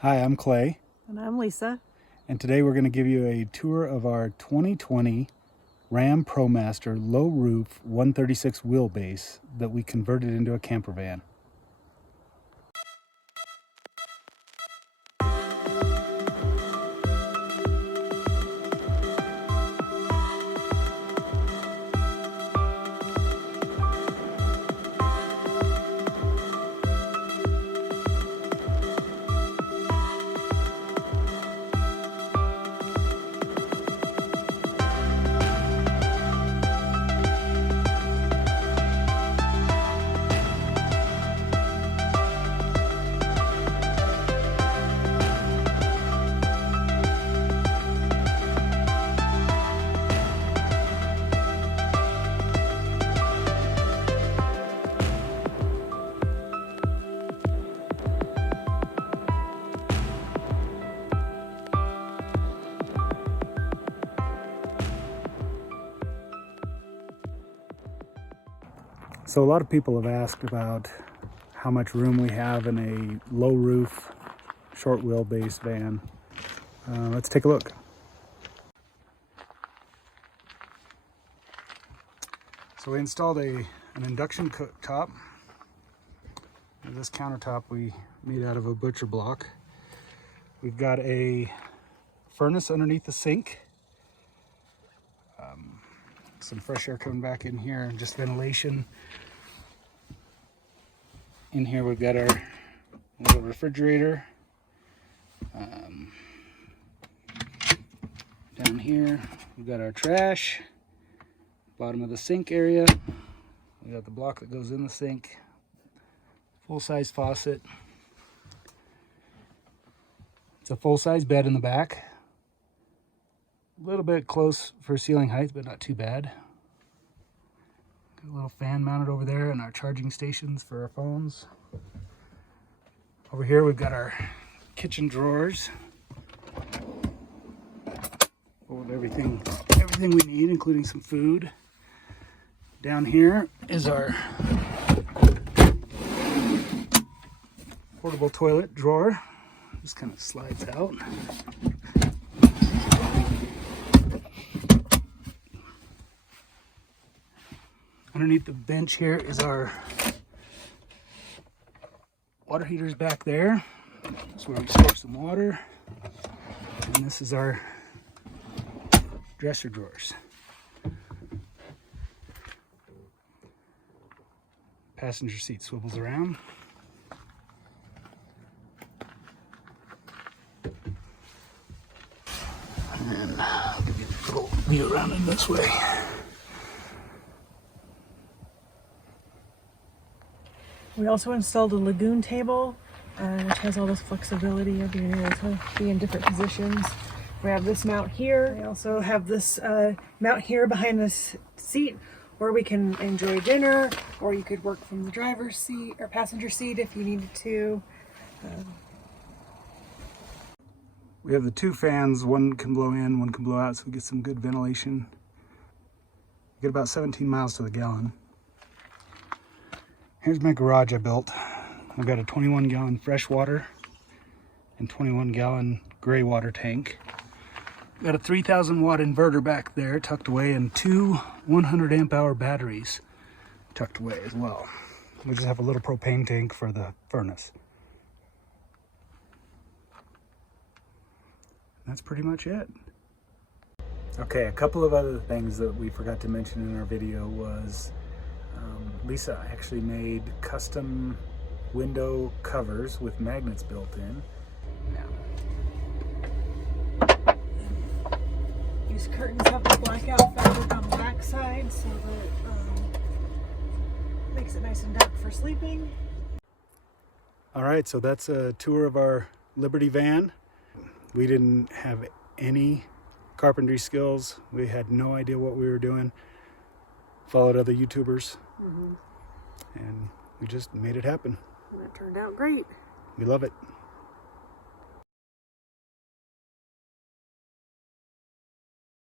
Hi, I'm Clay. And I'm Lisa. And today we're going to give you a tour of our 2020 Ram Promaster low roof 136 wheelbase that we converted into a camper van. So a lot of people have asked about how much room we have in a low roof, short wheelbase van. Let's take a look. So we installed an induction cooktop. This countertop we made out of a butcher block. We've got a furnace underneath the sink. Some fresh air coming back in here, and just ventilation. In here we've got our little refrigerator. Down here we've got our trash. Bottom of the sink area, we got the block that goes in the sink. Full-size faucet. It's a full-size bed in the back. A little bit close for ceiling height, but not too bad. Got a little fan mounted over there, and our charging stations for our phones. Over here we've got our kitchen drawers full of everything we need, including some food. Down here is our portable toilet drawer. Just kind of slides out. Underneath the bench here is our water heaters back there. That's where we store some water. And this is our dresser drawers. Passenger seat swivels around. And I'll give you a little view around in this way. We also installed a Lagoon Table, which has all this flexibility of being able to be in different positions. We have this mount here. We also have this mount here behind this seat where we can enjoy dinner, or you could work from the driver's seat or passenger seat if you needed to. We have the two fans, one can blow in, one can blow out, so we get some good ventilation. We get about 17 miles to the gallon. Here's my garage I built. I've got a 21-gallon freshwater and 21-gallon gray water tank. Got a 3,000 watt inverter back there tucked away, and two 100 amp hour batteries tucked away as well. We just have a little propane tank for the furnace. That's pretty much it. Okay, a couple of other things that we forgot to mention in our video was Lisa actually made custom window covers with magnets built in. These curtains have the blackout fabric on the back side, so that makes it nice and dark for sleeping. All right, so that's a tour of our Liberty van. We didn't have any carpentry skills. We had no idea what we were doing. Followed other YouTubers, and we just made it happen. And it turned out great. We love it.